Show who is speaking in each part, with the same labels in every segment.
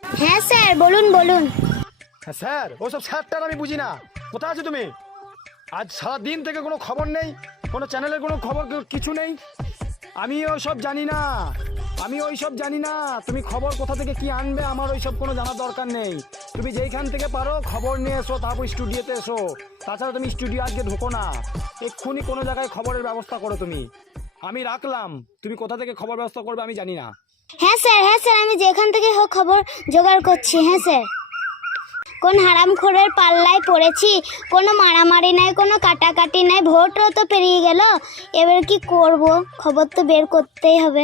Speaker 1: হ্যাঁ স্যার, বলুন বলুন।
Speaker 2: হ্যাঁ স্যার, ওসব স্যারটার আমি বুঝি না। কোথায় আছো তুমি? আজ সারা দিন থেকে কোনো খবর নেই, কোনো চ্যানেলের কোনো খবর কিছু নেই। আমি ওইসব জানি না, তুমি খবর কোথা থেকে কি আনবে আমার ওইসব কোনো জানার দরকার নেই। তুমি যেইখান থেকে পারো খবর নিয়ে এসো, তারপর স্টুডিওতে এসো। তাছাড়া তুমি স্টুডিও আজকে ঢোকো না, এক্ষুনি কোনো জায়গায় খবরের ব্যবস্থা করো তুমি। আমি রাখলাম, তুমি কোথা থেকে খবর ব্যবস্থা করবে আমি জানি না।
Speaker 1: হ্যাঁ স্যার, আমি যেখান থেকে হোক খবর জোগাড় করছি। হ্যাঁ স্যার। কোন হারামখোরের পাল্লায় পড়েছি? কোনো মারামারি নাই, কোনো কাটাকাটি নাই, ভোটও তো পেরিয়ে গেল। এবার কি করব, খবর তো বের করতেই হবে।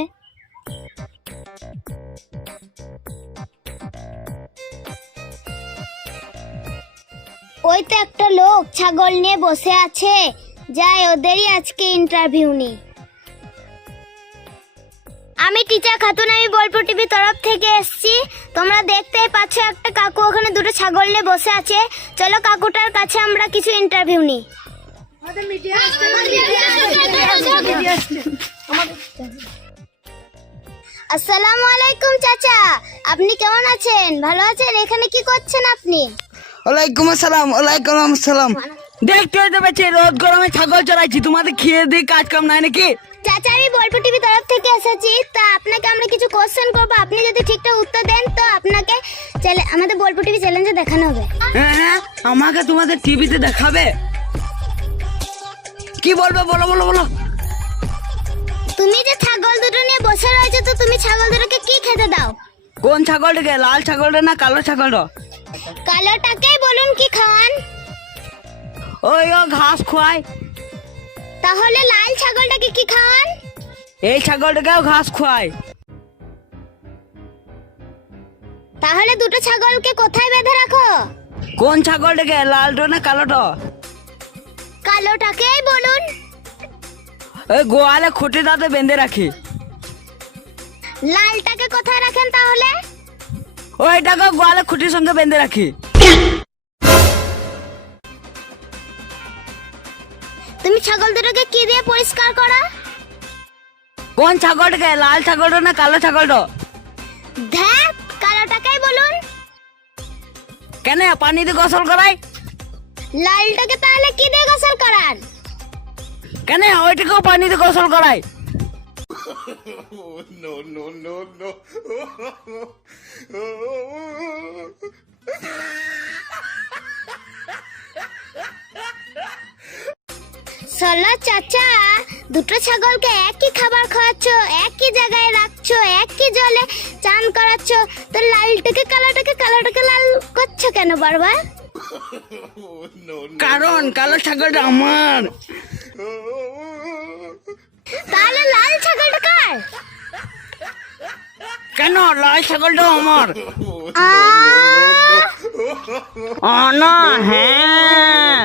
Speaker 1: ওই তো একটা লোক ছাগল নিয়ে বসে আছে, যাই ওদেরই আজকে ইন্টারভিউ নি। আমি টিচার খাতুন, আমি বোলপুর টিভি তরফ থেকে এসেছি। তোমরা দেখতেই পাচ্ছ একটা কাকু ওখানে দুটো ছাগল নিয়ে বসে আছে। চলো কাকুটার কাছে আমরা কিছু ইন্টারভিউ নিই। আসসালামু আলাইকুম চাচা, আপনি কেমন আছেন? ভালো আছেন? এখানে কি করছেন আপনি?
Speaker 3: ওয়ালাইকুম আসসালাম। ওয়ালাইকুম আসসালাম। দেখতে হতে পারছি রোদ গরমে ছাগল চড়াইছি, তোমাদের খেয়ে দিয়ে কাজ কাম নাই নাকি?
Speaker 1: চাচা, আমি বোলপুর টিভি তরফ থেকে এসেছি। তা আপনাকে আমরা কিছু কোশ্চেন করবো, আপনি যদি ঠিকঠাক উত্তর দেন তো আপনাকে আমাদের বোলপুর টিভি চ্যালেঞ্জে দেখানো হবে।
Speaker 3: হ্যাঁ, আমাকে তোমাদের টিভিতে দেখাবে? কি বলবে বলো বলো বলো।
Speaker 1: তুমি যে ছাগল দুটো নিয়ে বসে রয়েছো, তো তুমি ছাগল দুটোকে কি খেতে দাও?
Speaker 3: কোন ছাগলটাকে, লাল ছাগলটা না কালো ছাগলটা?
Speaker 1: কালোটাকেই বলুন কি খাওয়ান।
Speaker 3: ওই ও ঘাস খোয়াই।
Speaker 1: তাহলে লাল ছাগলটাকে কি খাওয়ান?
Speaker 3: এই ছাগলটাকেও ঘাস খোয়াই।
Speaker 1: তাহলে দুটো ছাগলকে কোথায় বেঁধে রাখো?
Speaker 3: কোন ছাগলটাকে, লালটা না কালোটা?
Speaker 1: কালোটাকেই বলুন।
Speaker 3: ওই গোয়ালে খুঁটি দাঁতে বেঁধে রাখি।
Speaker 1: লালটাকে কোথায় রাখেন তাহলে?
Speaker 3: ওইটাকে গোয়ালে খুঁটির সঙ্গে বেঁধে রাখি।
Speaker 1: তুমি ছাগল দুটোকে কি দিয়ে পরিষ্কার করো?
Speaker 3: কোন ছাগলটাকে, লাল ছাগলটা না কালো ছাগলটা?
Speaker 1: ধ্যাৎ, কালোটাকেই বলুন।
Speaker 3: কেন পানি দিয়ে গোসল করাই?
Speaker 1: লালটাকে তাহলে কি দিয়ে গোসল করান?
Speaker 3: কেন ওইটাকেও পানি দিয়ে গোসল করাই।
Speaker 1: চলো চাচা, দুটো ছাগলকে একই খাবার খাওয়াচ্ছ, একই জায়গায় রাখছো, একই জলে চান করাচ্ছ, তো লালটাকে কালোটাকে, কালোটাকে লাল করছো কেন বারবার?
Speaker 3: কারণ কালো ছাগলটা আমার।
Speaker 1: তাহলে লাল ছাগলটা কার?
Speaker 3: কেন লাল ছাগলটা আমার? না, হ্যাঁ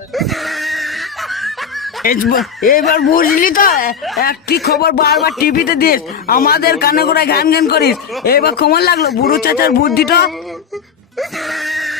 Speaker 3: এবার বুঝলি তো, একটি খবর বারবার টিভিতে দিস, আমাদের কানে করে ঘ্যান ঘ্যান করিস। এবার কেমন লাগলো বুড়ো চাচার বুদ্ধিটা?